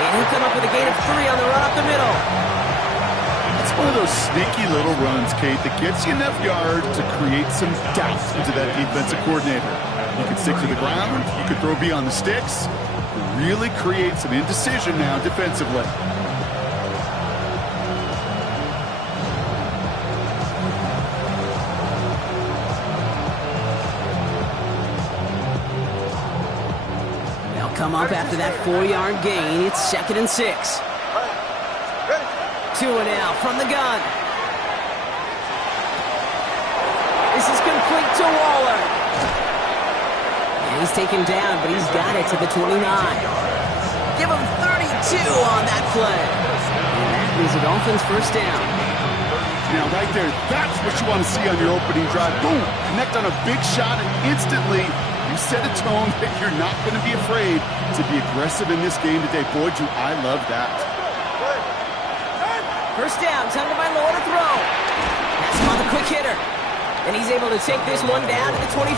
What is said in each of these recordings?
And he'll come up with a gain of 3 on the run up the middle. It's one of those sneaky little runs, Kate, that gets you enough yards to create some doubt into that defensive coordinator. You can stick to the ground, you can throw beyond the sticks, really create some indecision now defensively. They'll come up after that 4-yard gain. It's 2nd and 6. Tua now from the gun. This is complete to Waller. And he's taken down, but he's got it to the 29. Give him 32 on that play. And that is a Dolphins first down. Now, right there, that's what you want to see on your opening drive. Boom! Connect on a big shot, and instantly you set a tone that you're not going to be afraid to be aggressive in this game today. Boy, do I love that. First down, time by Lower to throw. That's him on the quick hitter. And he's able to take this one down to the 25.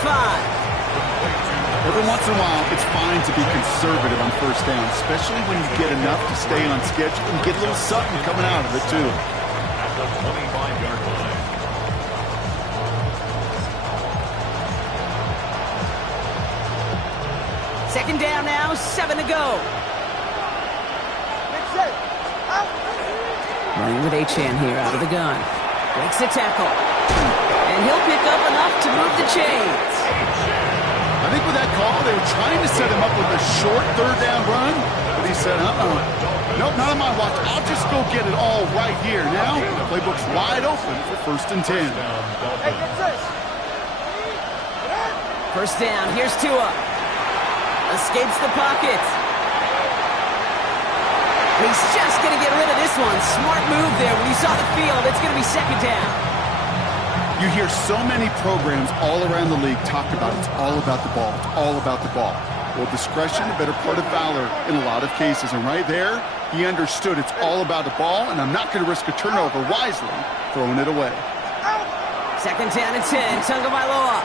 Every once in a while, it's fine to be conservative on first down, especially when you get enough to stay on schedule and get a little something coming out of it, too. At the 25-yard line. Second down now, 7 to go. Running with Achane here out of the gun. Breaks the tackle. And he'll pick up enough to move the chains. I think with that call, they were trying to set him up with a short third down run, but he said, nope, not on my watch. I'll just go get it all right here. Now, the playbook's wide open for 1st and 10. First down, here's Tua. Escapes the pocket. He's just going to get rid of this one. Smart move there. When you saw the field, it's going to be 2nd down. You hear so many programs all around the league talk about it's all about the ball. It's all about the ball. Well, discretion, a better part of valor in a lot of cases. And right there, he understood it's all about the ball, and I'm not going to risk a turnover wisely throwing it away. 2nd down and 10. Tagovailoa.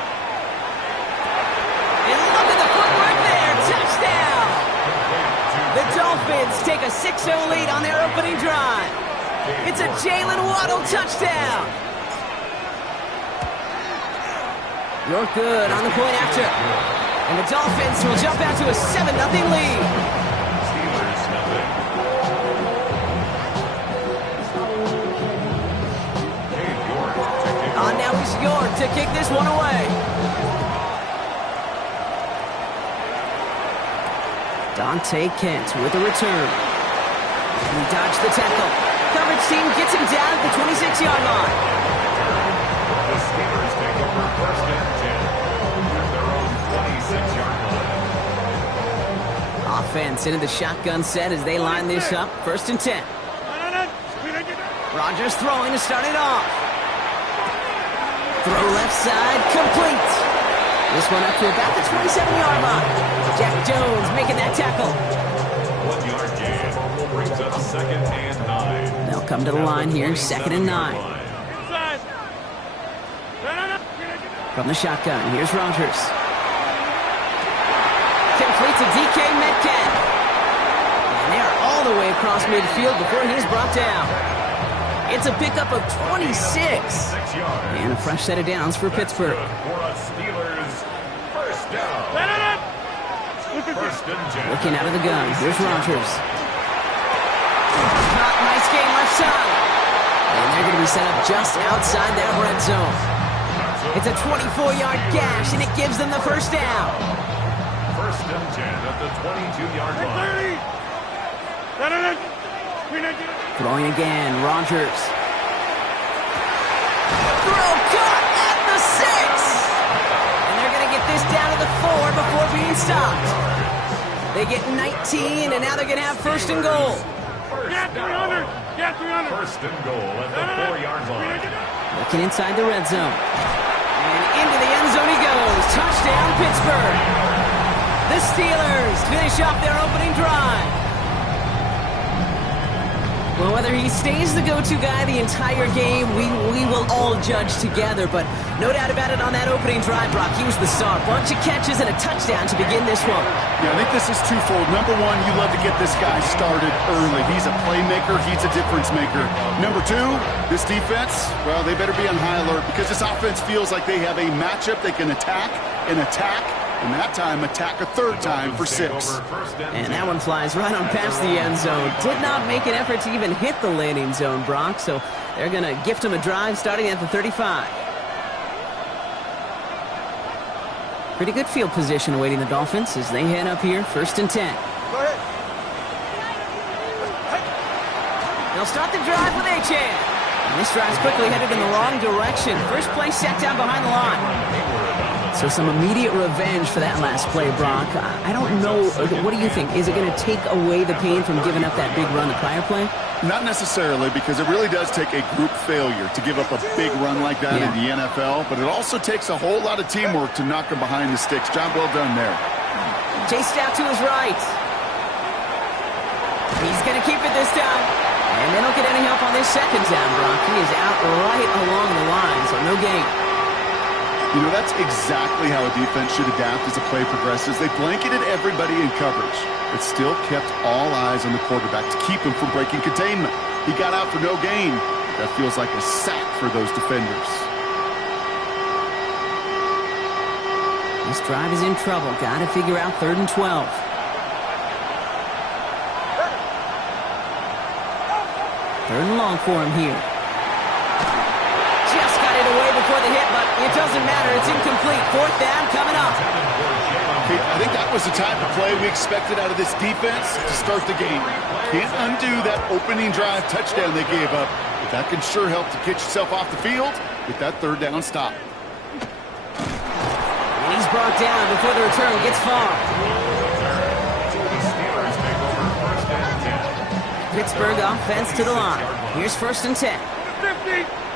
And look at the footwork there. Touchdown. The Dolphins take a 6-0 lead on their opening drive. It's a Jalen Waddle touchdown. You're good on the point after. And the Dolphins will jump out to a 7-0 lead. Steelers nothing. Now it's York to kick this one away. Dante Kent with a return. He dodged the tackle. Coverage team gets him down at the 26-yard line. The Steelers take over 1st and 10 at their own 26-yard line. Offense into the shotgun set as they line this up. 1st and 10. Rodgers throwing to start it off. Throw left side, complete. This one up to about the 27-yard line. Jack Jones making that tackle. 1-yard gain brings up 2nd and 9. They'll come to the line here, 2nd and 9. From the shotgun, here's Rodgers. Complete to DK Metcalf. And they're all the way across midfield before he's brought down. It's a pickup of 26. And a fresh set of downs for Pittsburgh. For a Steelers first down. First and 10. Looking out of the gun, here's Rodgers. Nice game left side. And they're going to be set up just outside that red zone. It's a 24-yard gash, and it gives them the first down. First and 10 at the 22-yard line. Throwing again, Rodgers. Throw caught at the 6. And they're going to get this down to the 4 before being stopped. They get 19, and now they're going to have 1st and goal. Get 300. Get 300. 1st and goal at the 4-yard line. Looking inside the red zone. And into the end zone he goes. Touchdown, Pittsburgh. The Steelers finish off their opening drive. Well, whether he stays the go-to guy the entire game, we will all judge together. But no doubt about it, on that opening drive, Brock, he was the star. Bunch of catches and a touchdown to begin this one. Yeah, I think this is twofold. Number one, you love to get this guy started early. He's a playmaker. He's a difference maker. Number two, this defense, well, they better be on high alert because this offense feels like they have a matchup they can attack and attack. And that time, attack a third time for 6. And that one flies right on past the end zone. Did not make an effort to even hit the landing zone, Brock. So they're going to gift him a drive starting at the 35. Pretty good field position awaiting the Dolphins as they head up here, 1st and 10. Go ahead. They'll start the drive with H.A. And this drive's quickly headed in the wrong direction. First play set down behind the line. So some immediate revenge for that last play, Brock. I don't know. What do you think? Is it going to take away the pain from giving up that big run the prior play? Not necessarily, because it really does take a group failure to give up a big run like that in the NFL. But it also takes a whole lot of teamwork to knock him behind the sticks. Job well done there. Chased out to his right. He's going to keep it this time. And they don't get any help on this second down, Brock. He is out right along the line, so no gain. You know, that's exactly how a defense should adapt as the play progresses. They blanketed everybody in coverage, but still kept all eyes on the quarterback to keep him from breaking containment. He got out for no gain. That feels like a sack for those defenders. This drive is in trouble. Got to figure out 3rd and 12. 3rd and long for him here. Just got it away before the hit, but it doesn't matter. It's incomplete. 4th down coming up. Okay, I think that was the type of play we expected out of this defense to start the game. Can't undo that opening drive touchdown they gave up, but that can sure help to get yourself off the field with that 3rd down stop. And he's brought down before the return gets far. Pittsburgh offense to the line. Here's 1st and 10. 50.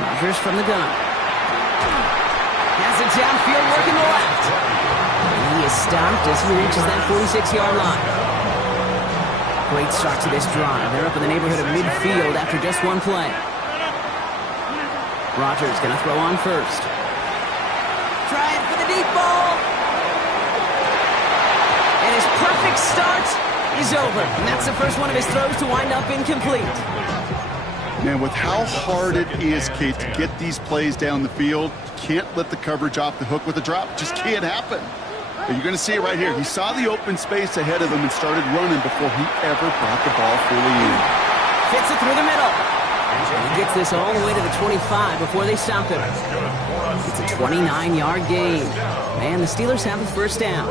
Rodgers from the gun. Has it downfield, working the left. And he is stopped as he reaches that 46-yard line. Great start to this drive. They're up in the neighborhood of midfield after just one play. Rodgers going to throw on first. Trying for the deep ball. And his perfect start is over. And that's the first one of his throws to wind up incomplete. Man, with how hard it is, Kate, to get these plays down the field, can't let the coverage off the hook with a drop. Just can't happen. But you're going to see it right here. He saw the open space ahead of him and started running before he ever brought the ball fully in. Fits it through the middle. And he gets this all the way to the 25 before they stop him. It's a 29-yard gain. Man, the Steelers have the 1st down.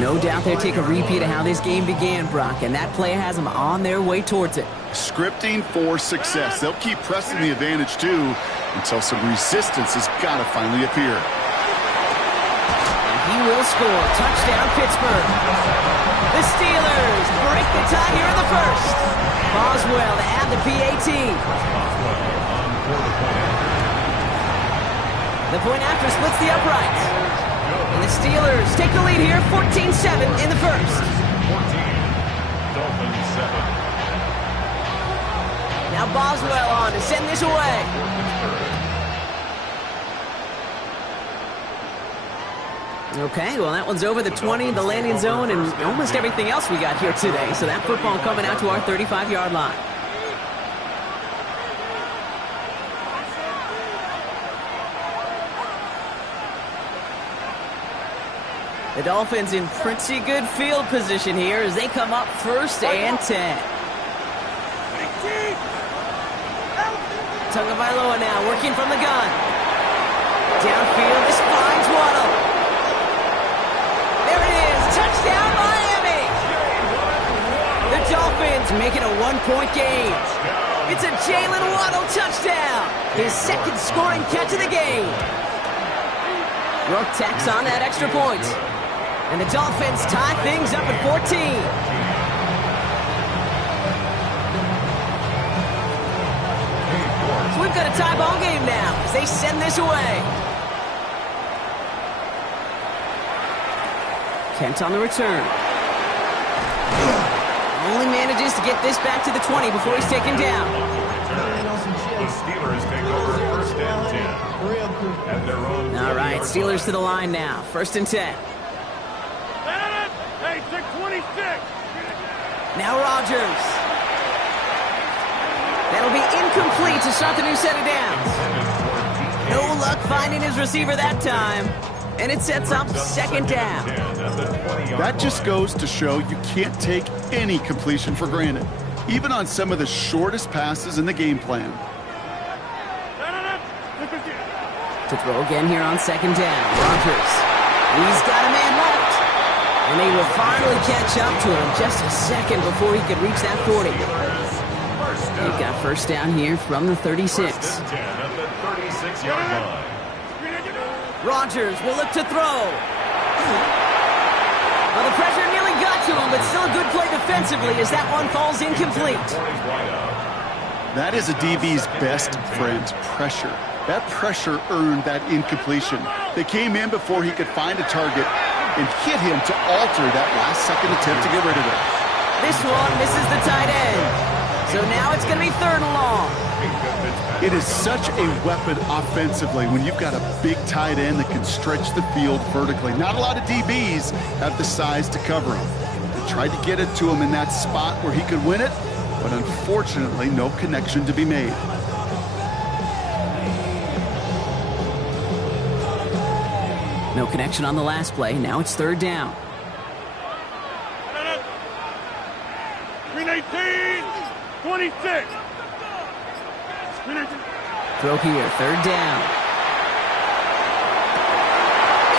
No doubt they'll take a repeat of how this game began, Brock, and that play has them on their way towards it. Scripting for success. They'll keep pressing the advantage, too, until some resistance has got to finally appear. And he will score. Touchdown, Pittsburgh. The Steelers break the tie here in the 1st. Boswell to add the PAT. The point after splits the uprights. And the Steelers take the lead here, 14-7 in the 1st. 14, Dolphins 7. Now Boswell on to send this away. Okay, well, that one's over the 20, the landing zone, and almost everything else we got here today. So that football coming out to our 35-yard line. The Dolphins in pretty good field position here as they come up 1st and 10. Tagovailoa now working from the gun. Downfield, this finds Waddle. There it is, touchdown Miami! The Dolphins make it a 1-point game. It's a Jalen Waddle touchdown, his 2nd scoring catch of the game. Rook tacks on that extra point. And the Dolphins tie things up at 14. So we've got a tie ball game now as they send this away. Kent on the return. Only manages to get this back to the 20 before he's taken down. The Steelers take over first and 10. At their own All right, Steelers to the line now. First and 10. Hey, 26. Now Rodgers. That'll be incomplete to start the new set of downs. No luck finding his receiver that time. And it sets up second down. That just goes to show you can't take any completion for granted, even on some of the shortest passes in the game plan. To throw again here on second down. Rodgers. He's got a man left. And they will finally catch up to him just a second before he could reach that 40. They've got first down here from the 36. First and 10 at the 36-yard line. Rodgers will look to throw. Well, the pressure nearly got to him, but still a good play defensively as that one falls incomplete. That is a DB's best friend, pressure. That pressure earned that incompletion. They came in before he could find a target and hit him to alter that last-second attempt to get rid of it. This one misses the tight end. So now it's going to be third and long. It is such a weapon offensively when you've got a big tight end that can stretch the field vertically. Not a lot of DBs have the size to cover him. They tried to get it to him in that spot where he could win it, but unfortunately, no connection to be made. No connection on the last play. Now it's third down. 319, 26. Throw here, third down.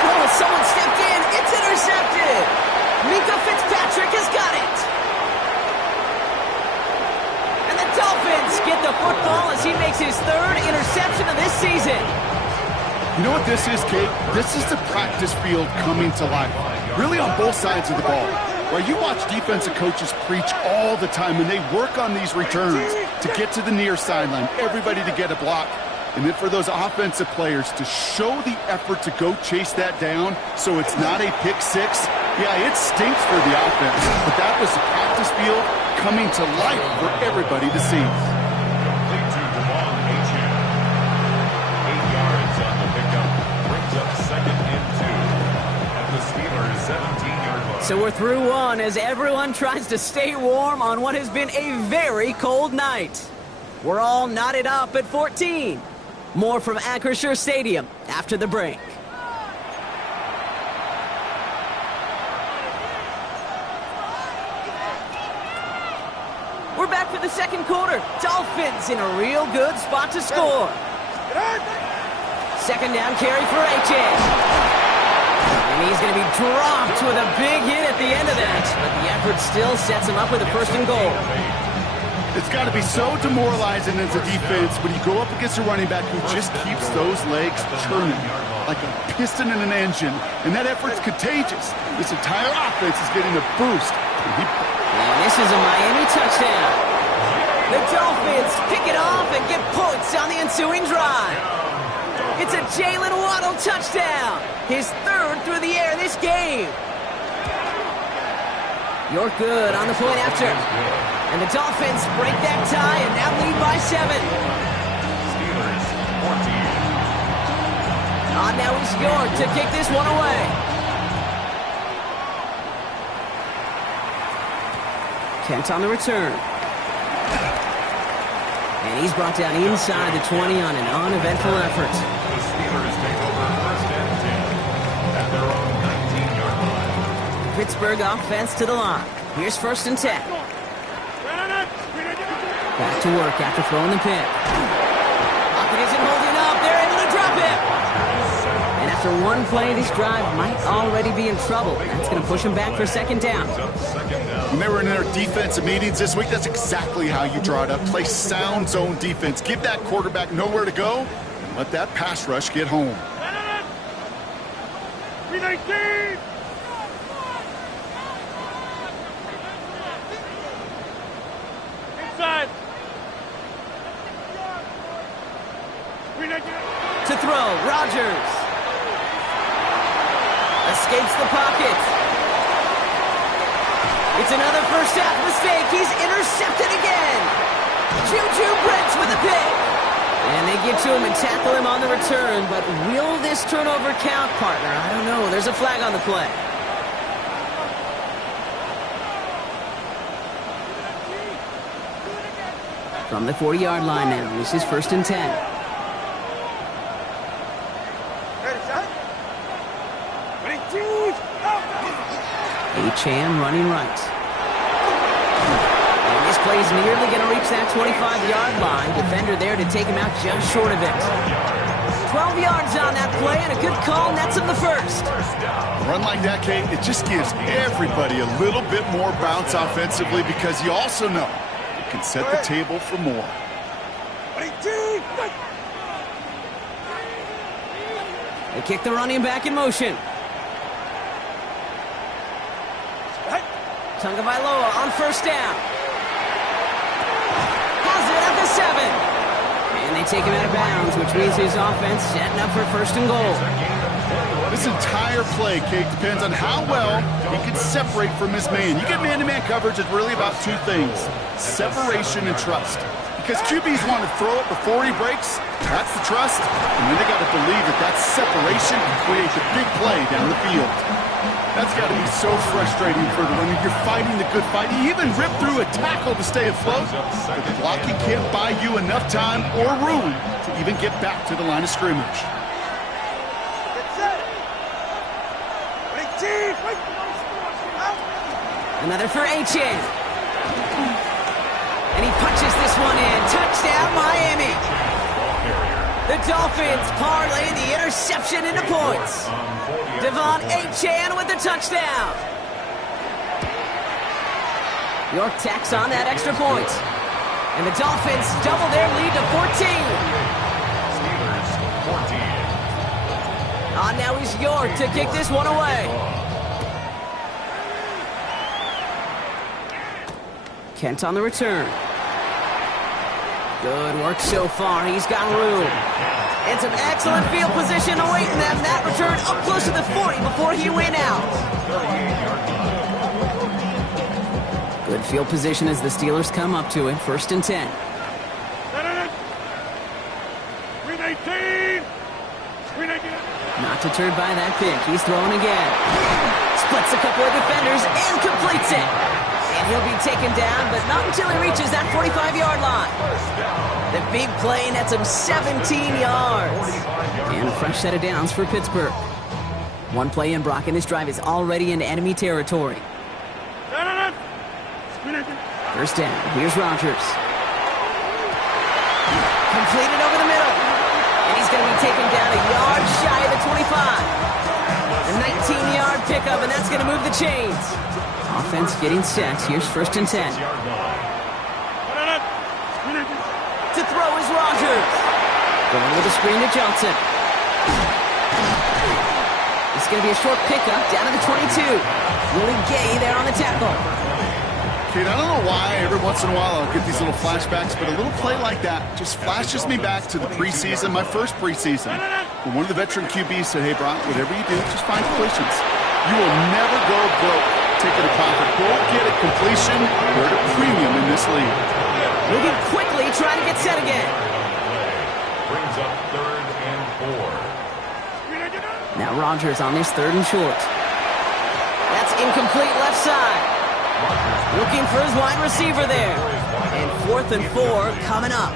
Oh, someone stepped in. It's intercepted. Mika Fitzpatrick has got it. And the Dolphins get the football as he makes his third interception of this season. You know what this is, Kate? This is the practice field coming to life. Really on both sides of the ball. Right, you watch defensive coaches preach all the time, and they work on these returns to get to the near sideline, everybody to get a block. And then for those offensive players to show the effort to go chase that down so it's not a pick six. Yeah, it stinks for the offense, but that was the practice field coming to life for everybody to see. Complete to Devon Achane. 8 yards on the pickup. Brings up second and 2. At the Steelers' 17-yard line. So we're through one as everyone tries to stay warm on what has been a very cold night. We're all knotted up at 14. More from Acrisure Stadium after the break. We're back for the second quarter. Dolphins in a real good spot to score. Second down carry for Achane. And he's going to be dropped with a big hit at the end of that. But the effort still sets him up with a first and goal. It's got to be so demoralizing as a defense when you go up against a running back who just keeps those legs churning like a piston in an engine. And that effort's contagious. This entire offense is getting a boost. And this is a Miami touchdown. The Dolphins pick it off and get points on the ensuing drive. It's a Jalen Waddle touchdown. His third through the air this game. You're good on the point after. And the Dolphins break that tie and now lead by 7. Steelers 14. Now it's York to kick this one away. Kent on the return. And he's brought down inside the 20 on an uneventful effort. The Steelers take over first and 10 at their own 19-yard line. Pittsburgh offense to the line. Here's first and 10. Back to work after throwing the pick. Pocket isn't holding up. They're able to drop it. And after one play, this drive might already be in trouble. That's going to push him back for second down. When they were in their defensive meetings this week, that's exactly how you draw it up. Play sound zone defense. Give that quarterback nowhere to go. And let that pass rush get home. 319. Inside. To throw, Rodgers. Escapes the pocket. It's It's another first half mistake. He's intercepted again. Juju Brents with a pick. And they get to him and tackle him on the return. But will this turnover count, partner? I don't know. There's a flag on the play. From the 40-yard line now. This is 1st and 10. Achane running right. And this play is nearly going to reach that 25-yard line. Defender there to take him out just short of it. 12 yards on that play, and a good call nets him the first. A run like that, Kate, it just gives everybody a little bit more bounce offensively because you also know it can set the table for more. They kick the running back in motion. Tagovailoa on first down. Has it at the 7. And they take him out of bounds, which means his offense setting up for 1st and goal. This entire play, Kate, depends on how well he can separate from his man. You get man-to-man coverage, it's really about two things: separation and trust. Because QBs want to throw it before he breaks, that's the trust, and then they got to believe that that separation can create the big play down the field. That's got to be so frustrating for the runner. You're fighting the good fight. You even rip through a tackle to stay afloat, but the blocking can't buy you enough time or room to even get back to the line of scrimmage. Another for Achane. And he punches this one in. Touchdown, Miami. The Dolphins parlaying the interception into points. Devon Achane with the touchdown. York tacks on that extra point. And the Dolphins double their lead to 14. Steelers 14. Now he's York to kick this one away. Kent on the return. Good work so far. He's got room. And some excellent field position awaiting them. That return up close to the 40 before he went out. Good field position as the Steelers come up to it. 1st and 10. Not deterred by that pick. He's throwing again. Splits a couple of defenders and completes it. And he'll be taken down, but not until he reaches that 45-yard line. The big play nets him 17 yards. And a fresh set of downs for Pittsburgh. One play in, Brock, and this drive is already in enemy territory. First down. Here's Rodgers. Completed over the middle. And he's going to be taken down a yard shy of the 25. A 19-yard pickup, and that's going to move the chains. Offense getting set. Here's 1st and 10. To throw is Rodgers. Going with a screen to Johnson. It's going to be a short pickup down to the 22. Willie Gay there on the tackle. Kate, I don't know why every once in a while I'll get these little flashbacks, but a little play like that just flashes me back to the preseason, my first preseason. When one of the veteran QBs said, hey, Brock, whatever you do, just find completions. You will never go broke taking a profit. Go get a completion. We're at a premium in this league. Moving quickly, trying to get set again. Brings up 3rd and 4. Now Rodgers on this 3rd and short. That's incomplete left side. Looking for his wide receiver there. And 4th and 4 coming up.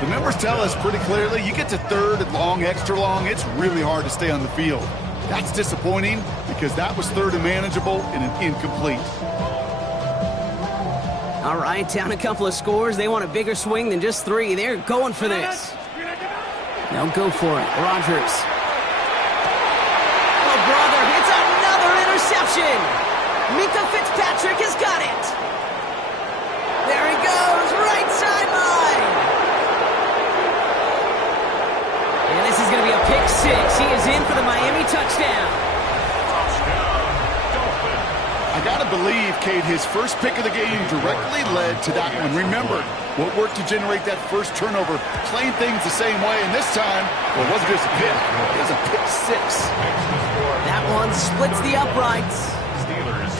The numbers tell us pretty clearly, you get to 3rd and long, extra long, it's really hard to stay on the field. That's disappointing because that was 3rd and manageable and an incomplete. All right, down a couple of scores. They want a bigger swing than just 3. They're going for this. They'll go for it. Rodgers. Oh, brother, it's another interception. Mika Fitzpatrick has got it. There he goes, right sideline. And this is going to be a pick 6. He is in for the Miami touchdown. I got to believe, Kate, his first pick of the game directly led to that one. Remember, what worked to generate that first turnover, playing things the same way, and this time, well, it wasn't just a pick, it was a pick 6. That one splits the uprights.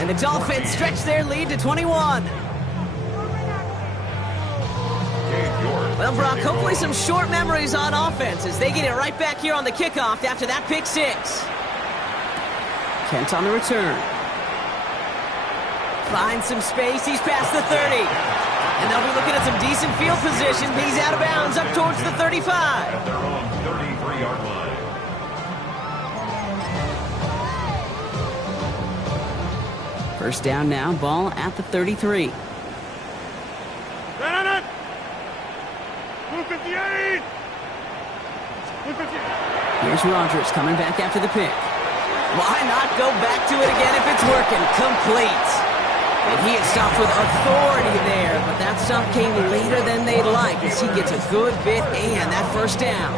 And the Dolphins stretch their lead to 21. Well, Brock, hopefully some short memories on offense as they get it right back here on the kickoff after that pick six. Kent on the return. Finds some space. He's past the 30. And they'll be looking at some decent field position. He's out of bounds up towards the 35. At their own 33-yard line. First down now, ball at the 33. 258. 258. Here's Rodgers coming back after the pick. Why not go back to it again if it's working? Complete. And he is stopped with authority there, but that stop came later than they'd like as he gets a good bit and that first down.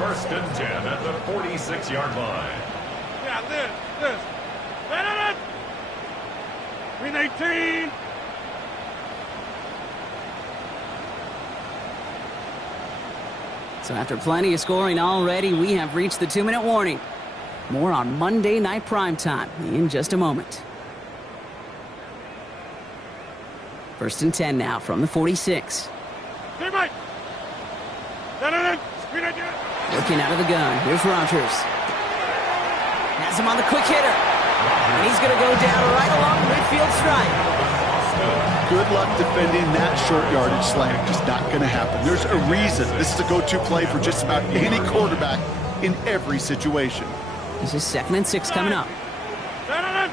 First and 10 at the 46-yard line. Yeah, this. 318. So after plenty of scoring already, we have reached the 2-minute warning. More on Monday Night Primetime in just a moment. First and 10 now from the 46. Teammate. Looking out of the gun. Here's Rodgers. Has him on the quick hitter. And he's going to go down right along the midfield stripe. Good luck defending that short yardage slant. Just not going to happen. There's a reason this is a go-to play for just about any quarterback in every situation. This is 2nd and 6 coming up. Now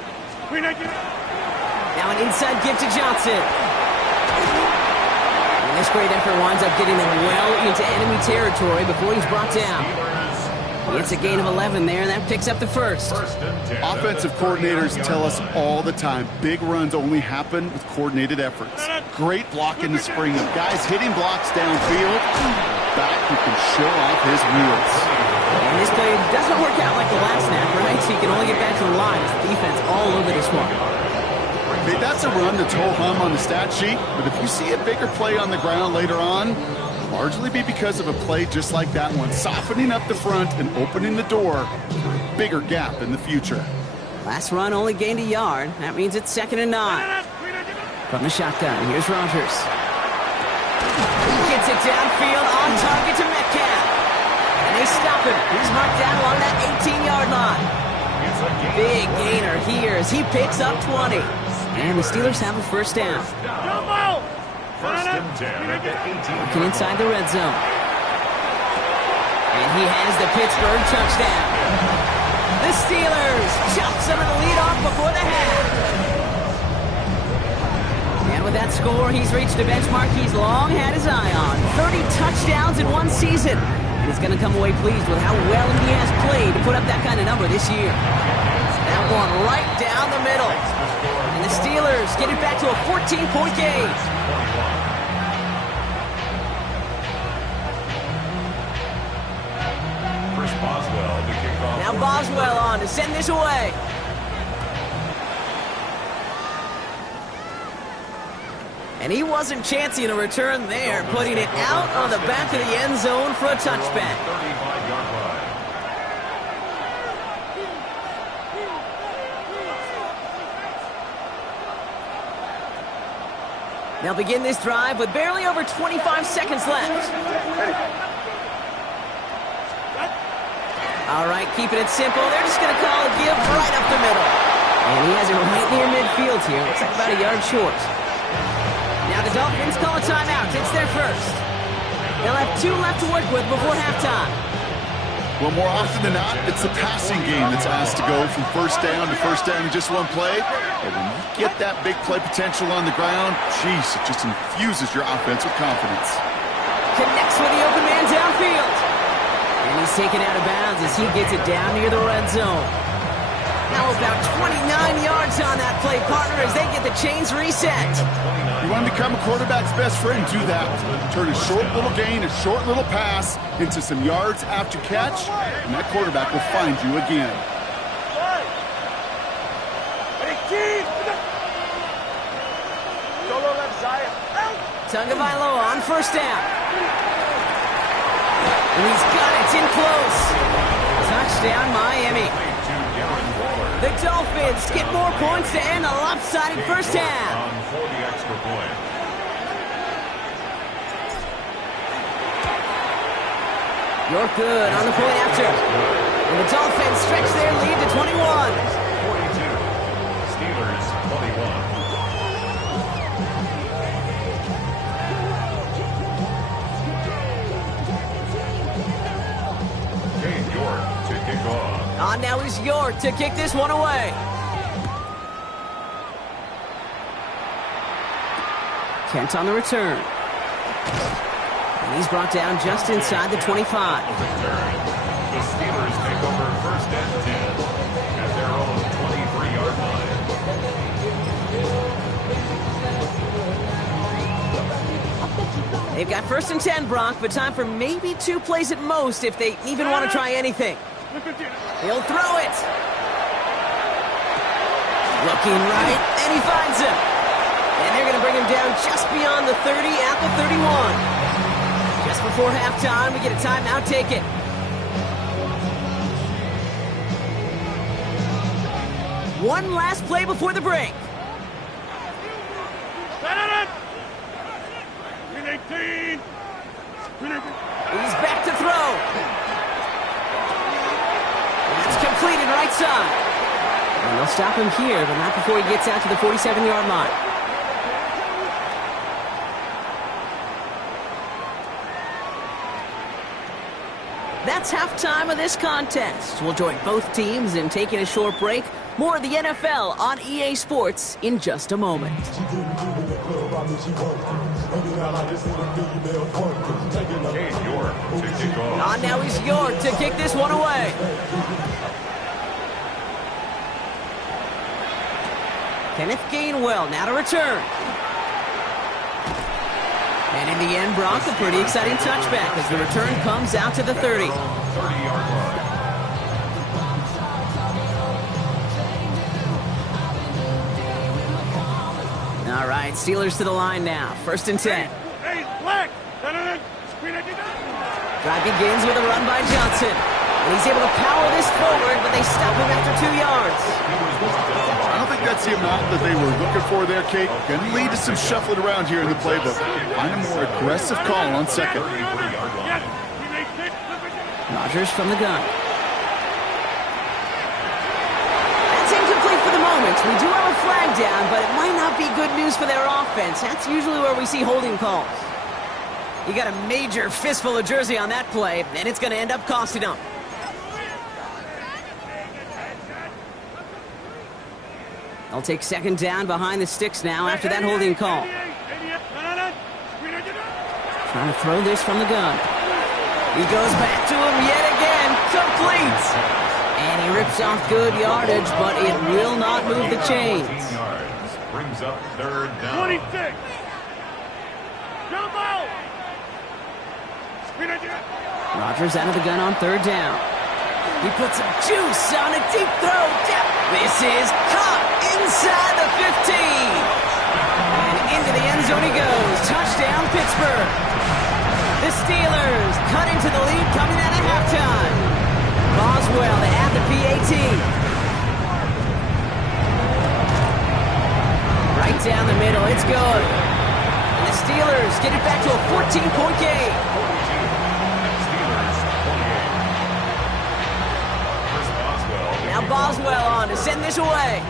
an inside give to Johnson. And this great effort winds up getting him well into enemy territory before he's brought down. It's a gain of 11 there, and that picks up the first. Offensive coordinators tell us all the time, big runs only happen with coordinated efforts. Great block in the spring of guys hitting blocks downfield. Back who can show off his wheels. And this play doesn't work out like the last snap, right? So he can only get back to the line with the defense all over this one. Hey, that's a run that's ho-hum on the stat sheet, but if you see a bigger play on the ground later on, largely be because of a play just like that one, softening up the front and opening the door, bigger gap in the future. Last run only gained a yard. That means it's 2nd and 9. From the shotgun, here's Rodgers. Gets it downfield on target to Metcalf. And they stop him. He's marked down along that 18-yard line. Big gainer here as he picks up 20. And the Steelers have a first down. First and 10 at the 18. Looking inside the red zone. And he has the Pittsburgh touchdown. The Steelers chop some of the lead off before the half. And with that score, he's reached a benchmark he's long had his eye on. 30 touchdowns in one season. And he's going to come away pleased with how well he has played to put up that kind of number this year. That one right down the middle. And the Steelers get it back to a 14-point game. Now Boswell on to send this away. And he wasn't chancing a return there, putting it out on the back of the end zone for a touchback. They'll begin this drive with barely over 25 seconds left. All right, keeping it simple. They're just going to call a give right up the middle. And he has it right near midfield here. Looks like about a yard short. Now the Dolphins call a timeout. It's their first. They'll have 2 left to work with before halftime. Well, more often than not, it's the passing game that's asked to go from first down in just one play. And when you get that big play potential on the ground, geez, it just infuses your offense with confidence. Connects with the open man downfield. And he's taken out of bounds as he gets it down near the red zone. Now about 29 yards on that play, partner, as they get the chains reset. You want to become a quarterback's best friend, do that. Turn a short little gain, a short little pass into some yards after catch, and that quarterback will find you again. Tagovailoa on first down. And he's got it. It's in close. Touchdown, Miami. The Dolphins get more points to end a lopsided first half. On for the extra point. You're good on the point after. And the Dolphins stretch their lead to 21. 42. Steelers 21. York to kick off. On now is York to kick this one away. Kent on the return. And he's brought down just inside the 25. Return. The Steelers take over first and 10 at their own 23-yard line. They've got first and 10, Brock, but time for maybe 2 plays at most if they even want to try anything. He'll throw it. Looking right, and he finds him. And they're going to bring him down just beyond the 30 at the 31. Just before halftime, we get a timeout. Take it. One last play before the break. He's back to throw. It's completed right side. And they'll stop him here, but not before he gets out to the 47-yard line. That's halftime of this contest. We'll join both teams in taking a short break. More of the NFL on EA Sports in just a moment. York to kick off. On now is York to kick this one away. Kenneth Gainwell now to return. And in the end, Brock, a pretty exciting touchback as the return comes out to the 30. 30-yard line. All right, Steelers to the line now. First and 10. Hey, Black! Drive begins with a run by Johnson. And he's able to power this forward, but they stop him after 2 yards. I don't think that's the amount that they were looking for there, Kate. Going to lead to some shuffling around here in the playbook. Find a more aggressive call on second. Rodgers from the gun. That's incomplete for the moment. We do have a flag down, but it might not be good news for their offense. That's usually where we see holding calls. You got a major fistful of jersey on that play, and it's going to end up costing them. They'll take second down behind the sticks now after that holding call. Trying to throw this from the gun. He goes back to him yet again. Complete. And he rips off good yardage, but it will not move the chains. 14 yards. Brings up third down. 26. Jump out. Rodgers out of the gun on third down. He puts some juice on a deep throw. This is caught inside the 15. And into the end zone he goes. Touchdown, Pittsburgh. The Steelers cut into the lead coming out of halftime. Boswell to add the PAT. Right down the middle. It's good. And the Steelers get it back to a 14-point game. Now Boswell on to send this away.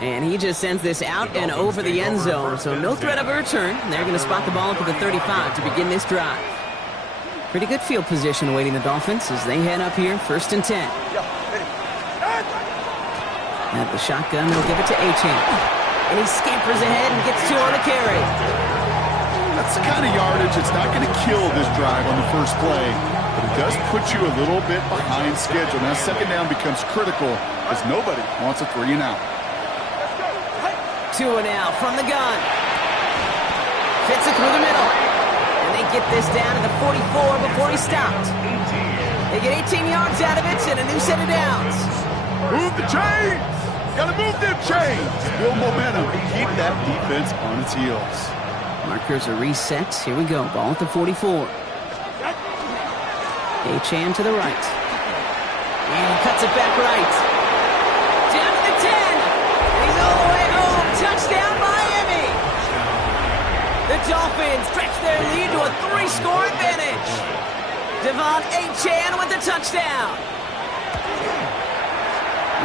And he just sends this out and over the end zone, so no threat of a return. They're going to spot the ball up to the 35 to begin this drive. Pretty good field position awaiting the Dolphins as they head up here, first and 10. At the shotgun, they'll give it to Achane. And he scampers ahead and gets 2 on the carry. That's the kind of yardage that's not going to kill this drive on the first play, but it does put you a little bit behind schedule. Now second down becomes critical as nobody wants a 3 and out. 2 and out from the gun. Fits it through the middle. And they get this down to the 44 before he stopped. They get 18 yards out of it and a new set of downs. Move the chains! Gotta move them chains! Build momentum. Keep that defense on its heels. Markers are reset. Here we go. Ball at the 44. Achane to the right. And he cuts it back right. Down to the 10. And he's all the way home. Touchdown, Miami. The Dolphins stretch their lead to a 3-score advantage. Devon Achane with the touchdown.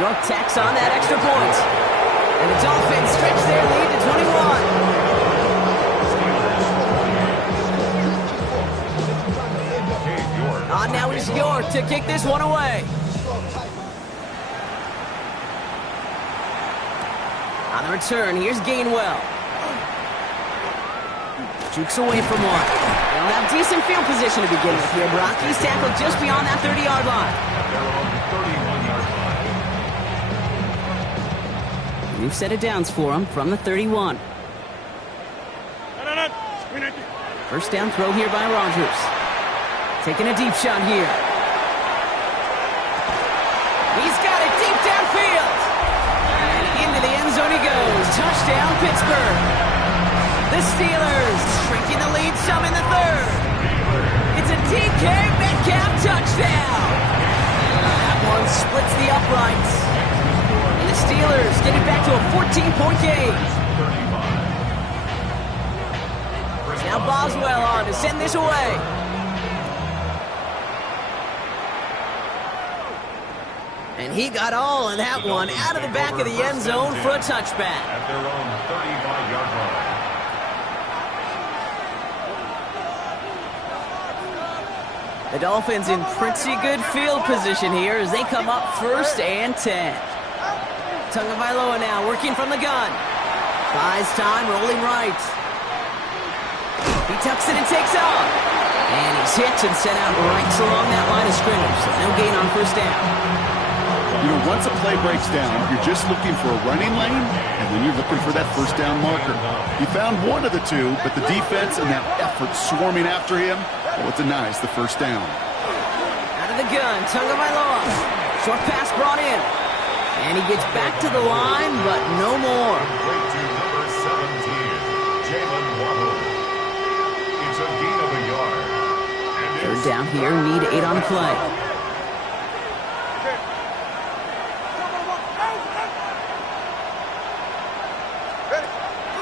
York tacks on that extra point. And the Dolphins stretch their lead to 21. On now is York to kick this one away. On the return, here's Gainwell. Jukes away from one. They'll have decent field position to begin with here. Brock, he's tackled just beyond that 30-yard line. We've set it downs for him from the 31. First down throw here by Rodgers. Taking a deep shot here. He's got it deep downfield. And into the end zone he goes. Touchdown, Pittsburgh. The Steelers shrinking the lead some in the third. It's a DK Metcalf touchdown. That one splits the uprights. And the Steelers get it back to a 14-point game. Now Boswell on to send this away. And he got all of that one out of the back of the end zone for a touchback. At their own 35-yard line. The Dolphins in pretty good field position here as they come up 1st and 10. Tagovailoa now working from the gun. Buys time, rolling right. He tucks it and takes off. And he's hit and sent out right along that line of scrimmage. So no gain on 1st down. You know, once a play breaks down, you're just looking for a running lane, and then you're looking for that 1st down marker. He found one of the two, but the defense and that effort swarming after him, well, it denies the 1st down. Out of the gun, Tagovailoa. Short pass brought in. And he gets back to the line, but no more. Complete to number 17, Jalen Waddle. It's a gain of a yard. And 3rd down here, need 8 on the play.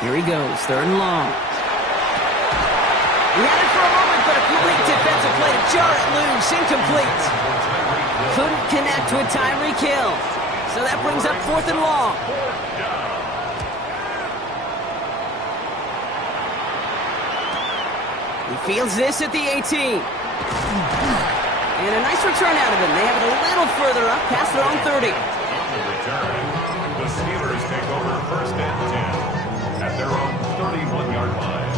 Here he goes, 3rd and long. He had it for a moment, but a complete defensive play to jar it loose, incomplete. Couldn't connect with Tyreek Hill. So that brings up 4th and long. He fields this at the 18. And a nice return out of him. They have it a little further up, past their own 30. on the return, the Steelers take over 1st and 10 at their own 31-yard line.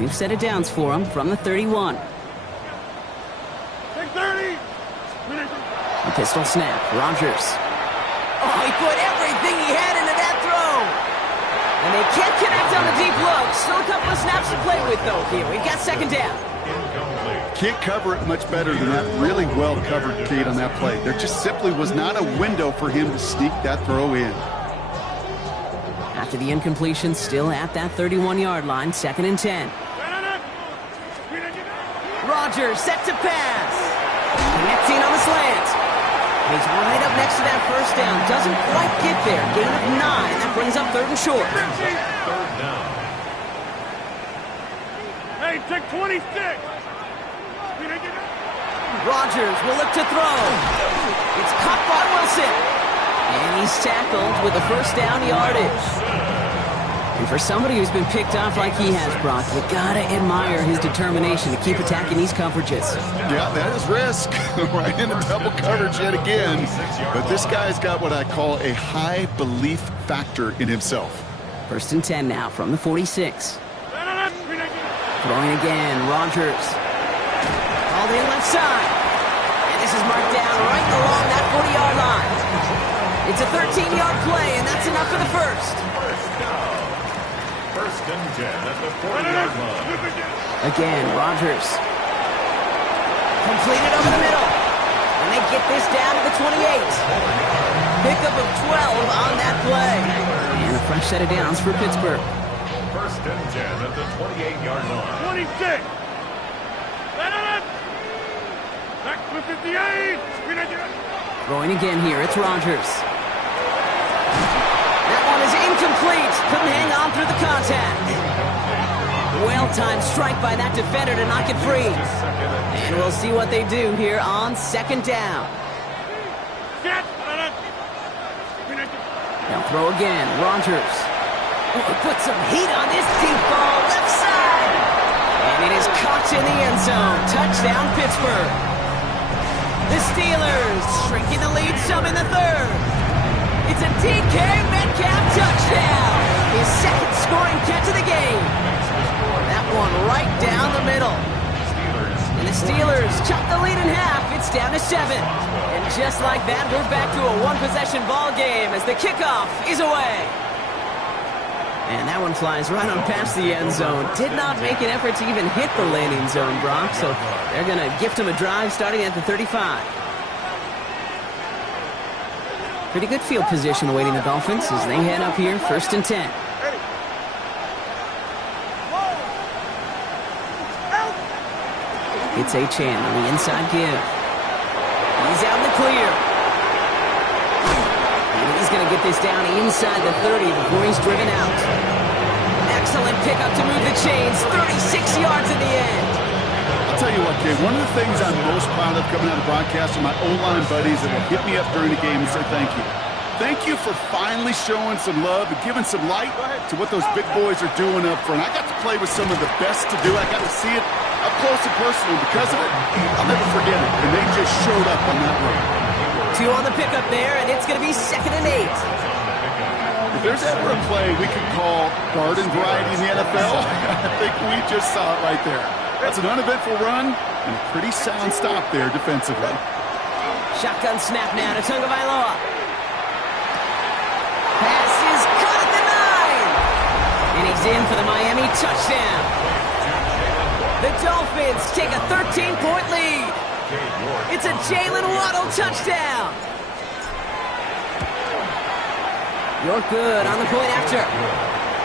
We've set it downs for him from the 31. Take 30. A pistol snap. Rodgers. Oh, he put everything he had into that throw. And they can't connect on the deep look. Still a couple of snaps to play with, though, here. We've got 2nd down. Can't cover it much better than that really well-covered Kate on that play. There just simply was not a window for him to sneak that throw in. After the incompletion, still at that 31-yard line, 2nd and 10. Rodgers set to pass. Connecting on the slant. He's right up next to that 1st down. Doesn't quite get there. Gain of 9. That brings up 3rd and short. 3rd down. Hey, take 26. Rodgers will look to throw. It's caught by Wilson. And he's tackled with the 1st down yardage. And for somebody who's been picked off like he has, Brock, you gotta admire his determination to keep attacking these coverages. Yeah, that is risk. Right into double coverage yet again. But this guy's got what I call a high belief factor in himself. 1st and 10 now from the 46. Throwing again, Rodgers. Called in left side. And this is marked down right along that 40-yard line. It's a 13-yard play, and that's enough for the 1st. 1st and 10 at the 40-yard line. Again, Rodgers. Completed over the middle. And they get this down to the 28. Pickup of 12 on that play. And a fresh set of downs for Pittsburgh. First and 10 at the 28-yard line. 26. Back to 58. Throwing again here, it's Rodgers. That one is incomplete. Couldn't hang on through the contact. Well-timed strike by that defender to knock it free. And we'll see what they do here on second down. They'll throw again, Rodgers. Put some heat on this deep ball, left side. And it is caught in the end zone. Touchdown, Pittsburgh. The Steelers shrinking the lead some in the third. It's a DK Metcalf touchdown. His second scoring catch of the game. That one right down the middle. And the Steelers chop the lead in half. It's down to 7. And just like that, we're back to a one-possession ball game as the kickoff is away. And that one flies right on past the end zone. Did not make an effort to even hit the landing zone, Brock. So they're going to gift him a drive starting at the 35. Pretty good field position awaiting the Dolphins as they head up here, first and 10. It's Achane on the inside give. He's out in the clear. And he's going to get this down inside the 30 before he's driven out. Excellent pickup to move the chains. 36 yards in the end. I'll tell you what, Dave, one of the things I'm most proud of coming out of broadcast are my O-line buddies that will hit me up during the game and say thank you. Thank you for finally showing some love and giving some light to what those big boys are doing up front. I got to play with some of the best to do. I got to see it up close and personal. Because of it, I'll never forget it. And they just showed up on that run. 2 on the pickup there, and it's going to be 2nd and 8. If there's ever a play we could call garden variety in the NFL, I think we just saw it right there. That's an uneventful run and a pretty sound stop there defensively. Shotgun snap now to Tagovailoa. Pass is caught at the 9. And he's in for the Miami touchdown. The Dolphins take a 13-point lead. It's a Jalen Waddle touchdown. You're good on the point after.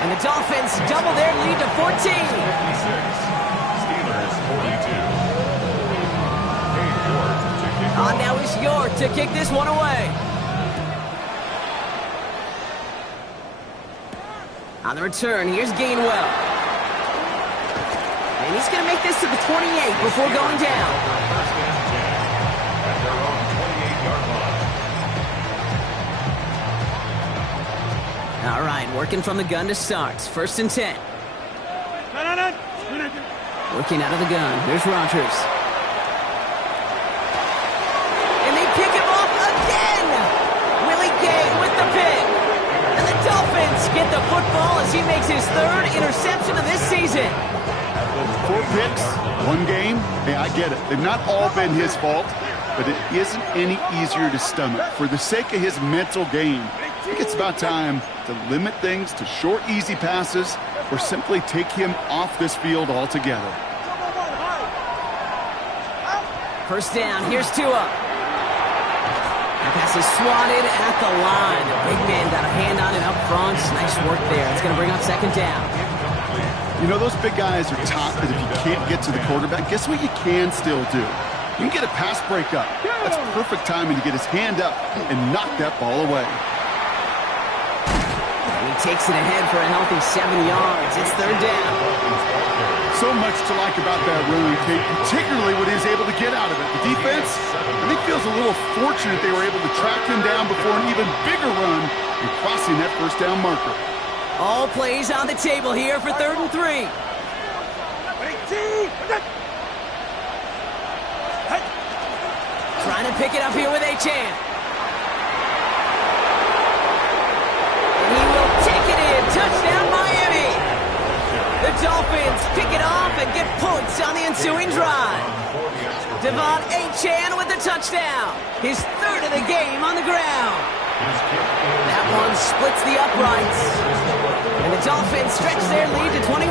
And the Dolphins double their lead to 14. Steelers 42. On now is York to kick this one away. On the return, here's Gainwell. And he's going to make this to the 28 before going down. First and 10 at their own 28-yard line. All right, working from the gun to start. First and 10. Working out of the gun. Here's Rodgers. And they pick him off again. Willie Gay with the pick. And the Dolphins get the football as he makes his 3rd interception of this season. 4 picks, 1 game. Hey, I get it. They've not all been his fault, but it isn't any easier to stomach. For the sake of his mental game, I think it's about time to limit things to short, easy passes or simply take him off this field altogether. First down, here's Tua. That pass is swatted at the line. The big man got a hand on it up front. Nice work there. It's going to bring up 2nd down. You know, those big guys are taught that if you can't get to the quarterback, guess what you can still do? You can get a pass breakup. That's perfect timing to get his hand up and knock that ball away. He takes it ahead for a healthy 7 yards. It's 3rd down. So much to like about that run, Kate, particularly what he's able to get out of it. The defense, I think, feels a little fortunate they were able to track him down before an even bigger run and crossing that first down marker. All plays on the table here for 3rd and 3. Trying to pick it up here with Achane. And he will take it in. Touchdown, Miami. The Dolphins pick it off and get points on the ensuing drive. Devon Achane with the touchdown. His 3rd of the game on the ground. That one splits the uprights. And the Dolphins stretch their lead to 21.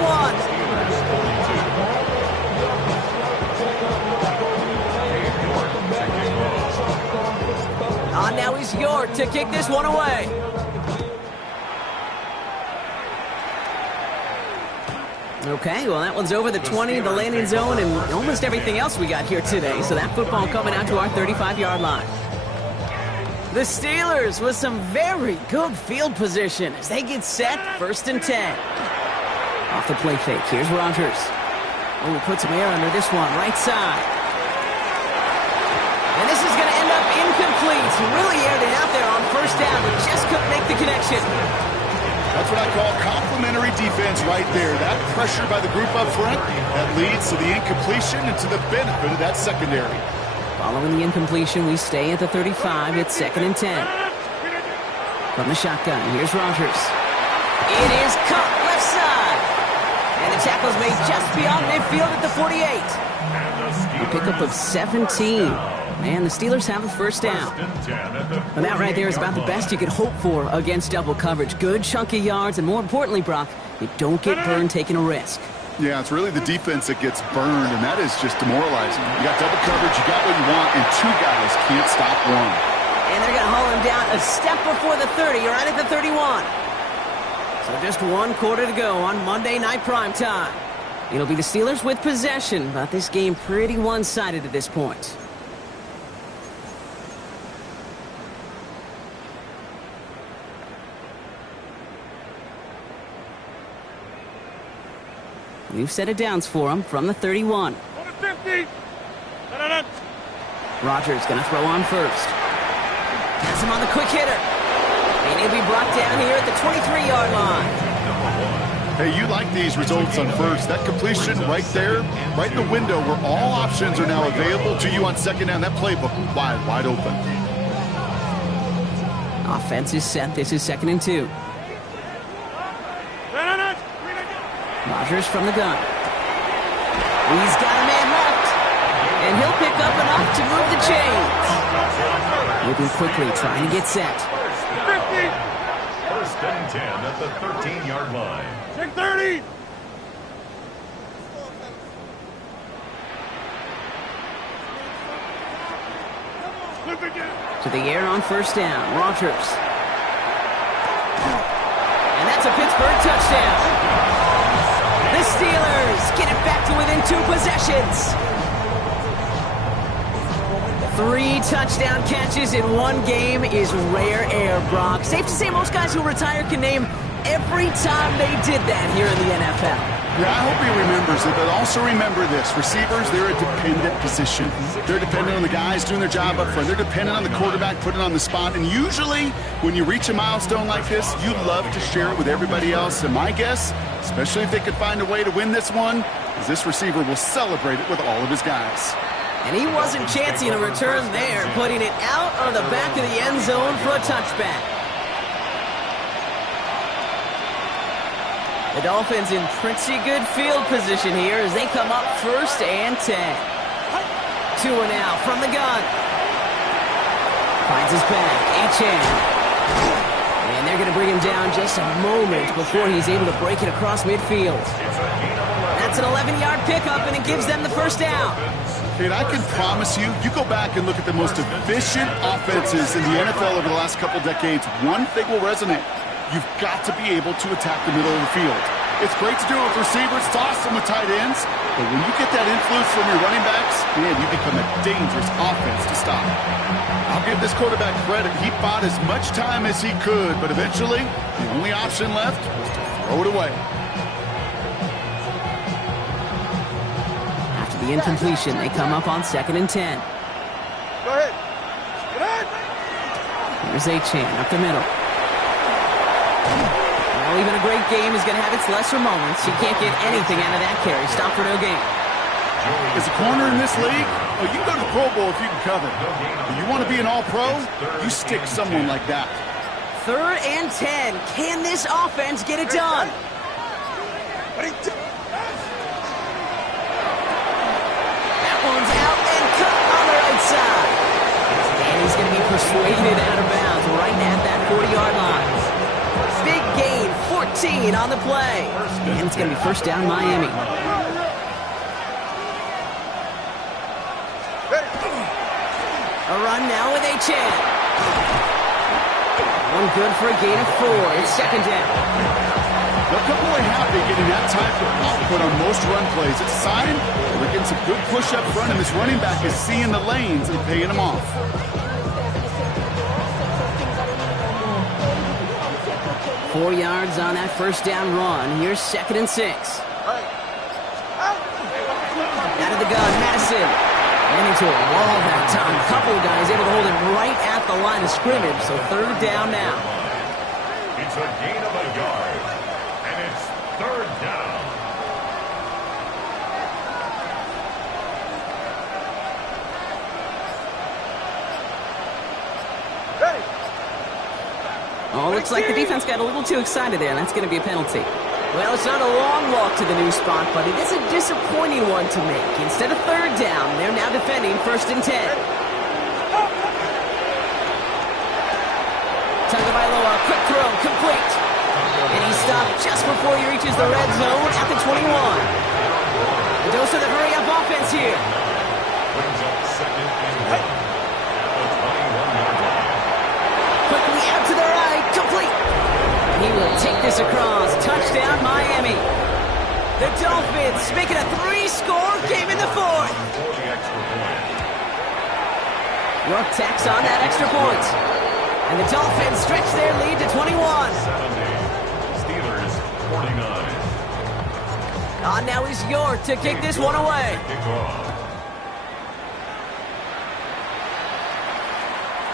On now is is York to kick this one away. Okay, well, that one's over the 20, the landing zone, and almost everything else we got here today. So that football coming out to our 35-yard line. The Steelers with some very good field position as they get set, 1st and 10. Off the play fake, here's Rodgers. Oh, we put some air under this one, right side. And this is going to end up incomplete. Really aired it out there on 1st down, but just couldn't make the connection. That's what I call complimentary defense right there. That pressure by the group up front, that leads to the incompletion and to the benefit of that secondary. Following the incompletion, we stay at the 35. It's 2nd and 10. From the shotgun, here's Rodgers. It is caught left side. And the tackle's made just beyond midfield at the 48. A pickup of 17. And the Steelers have a 1st down. And that right there is about the best you could hope for against double coverage. Good chunky yards, and more importantly, Brock, you don't get burned taking a risk. Yeah, it's really the defense that gets burned, and that is just demoralizing. You got double coverage, you got what you want, and 2 guys can't stop one. And they're going to haul him down a step before the 30, or right at the 31. So just 1 quarter to go on Monday Night Primetime. It'll be the Steelers with possession, but this game pretty one-sided at this point. We've set it downs for him from the 31. Rodgers going to throw on first. Has him on the quick hitter. And he'll be brought down here at the 23-yard line. Hey, you like these results on first. That completion right there, right in the window where all options are now available to you on 2nd down. That playbook wide open. Offense is set. This is 2nd and 2. Rodgers from the gun. He's got a man left. And he'll pick up enough to move the chains. Moving quickly, trying to get set. 1st and 10 at the 13-yard line. Check 30. To the air on 1st down, Rodgers. And that's a Pittsburgh touchdown. The Steelers get it back to within 2 possessions. 3 touchdown catches in 1 game is rare air, Brock. Safe to say most guys who retire can name every time they did that here in the NFL. Yeah, I hope he remembers it, but also remember this. Receivers, they're a dependent position. They're dependent on the guys doing their job up front. They're dependent on the quarterback putting on the spot. And usually, when you reach a milestone like this, you love to share it with everybody else. And my guess, especially if they could find a way to win this one, is this receiver will celebrate it with all of his guys. And he wasn't chancing a return there, putting it out on the back of the end zone for a touchback. The Dolphins in pretty good field position here as they come up 1st and 10. Tua now from the gun. Finds his back, Achane. And they're going to bring him down just a moment before he's able to break it across midfield. That's an 11-yard pickup, and it gives them the 1st down. And I can promise you, you go back and look at the most efficient offenses in the NFL over the last couple decades, one thing will resonate. You've got to be able to attack the middle of the field. It's great to do it with receivers. It's awesome with tight ends. But when you get that influence from your running backs, man, you become a dangerous offense to stop. I'll give this quarterback credit. He bought as much time as he could, but eventually, the only option left was to throw it away. After the incompletion, they come up on 2nd and 10. Go ahead. Get ahead. Here's Achane up the middle. Well, even a great game is going to have its lesser moments. You can't get anything out of that carry. Stop for no gain. As a corner in this league, well, you go to the Pro Bowl if you can cover. If you want to be an All-Pro, you stick someone like that. 3rd and 10. Can this offense get it done? That one's out and cut on the right side. And he's going to be persuaded out of bounds right at that 40-yard line. Big gain, 14 on the play. And it's going to be 1st down Miami. A run now with Achane. One good for a gain of 4. It's second down. They'll come away happy getting that type of output on most run plays. It's a sign that we're getting some good push up front, and this running back is seeing the lanes and paying them off. Four yards on that first down run. Here's second and 6. Out of the gun, Madison. Ran into a wall that time. A couple of guys able to hold him right at the line of scrimmage. So third down now. It's a gain of a yard. And it's third down. Oh, looks like the defense got a little too excited there, and that's going to be a penalty. Well, it's not a long walk to the new spot, but it is a disappointing one to make. Instead of third down, they're now defending first and 10. Tagovailoa, quick throw, complete. And he stopped just before he reaches the red zone at the 21. A dose of the hurry-up offense here. Brings up second and 1 at the 21-yard line. Quickly out to the right, complete. And he will take this across. Touchdown, Miami. The Dolphins make it a 3-score game in the fourth. For the extra point. York tacks on that extra point. And the Dolphins stretch their lead to 21. 70. Steelers 49. Now is York to kick this one away. Kickoff.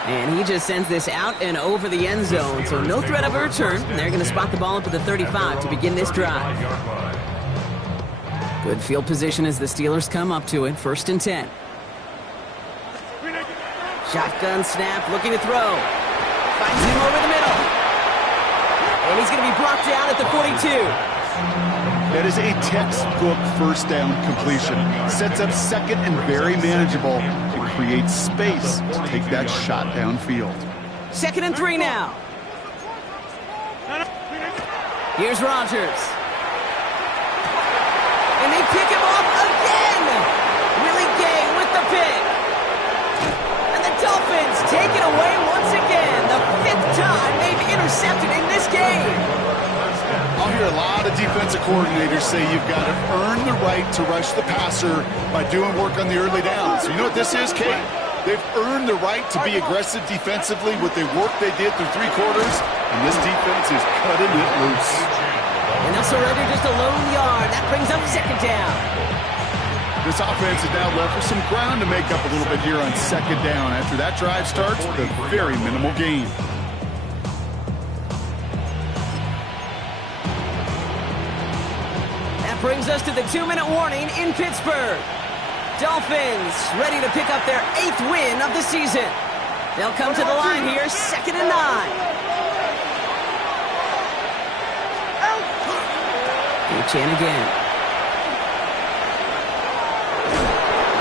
And he just sends this out and over the end zone, so no threat of a return. They're going to spot the ball up at the 35 to begin this drive. Good field position as the Steelers come up to it. First and 10. Shotgun snap, looking to throw. Finds him over the middle. And he's going to be brought down at the 42. That is a textbook first down completion. Sets up second and very manageable. It creates space to take that shot downfield. Second and 3 now. Here's Rodgers. And they pick him off again. Willie Gay with the pick. And the Dolphins take it away once again. The 5th time they've intercepted in this game. I'll hear a lot of defensive coordinators say you've got to earn the right to rush the passer by doing work on the early downs. You know what this is, Kate? They've earned the right to be aggressive defensively with the work they did through 3 quarters, and this defense is cutting it loose. And they'll surrender just a lone yard. That brings up second down. This offense is now left with some ground to make up a little bit here on second down after that drive starts with a very minimal gain. Brings us to the 2-minute warning in Pittsburgh. Dolphins ready to pick up their 8th win of the season. They'll come to the line here, second and 9. Chan again.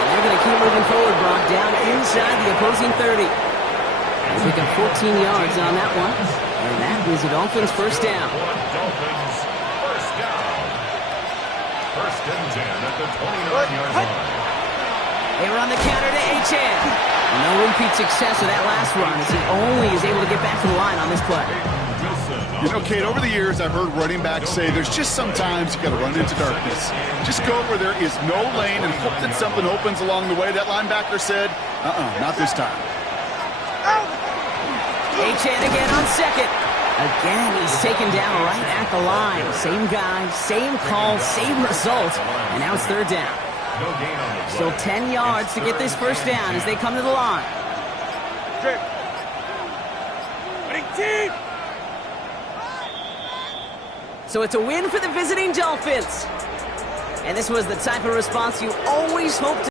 And they're going to keep moving forward, Brock, down inside the opposing 30. They pick up 14 yards on that one. And that is the Dolphins' first down. Dolphins first down. First and 10 at the 29-yard line. They were on the counter to Achan. No repeat success of that last run as he only is able to get back to the line on this play. You know, Kate, over the years I've heard running backs say there's just sometimes you got to run into darkness. Just go where there is no lane and hope that something opens along the way. That linebacker said, not this time. Achan again on second. Again, he's taken down right at the line. Same guy, same call, same result. And now it's third down. Still 10 yards to get this first down as they come to the line. So it's a win for the visiting Dolphins. And this was the type of response you always hoped to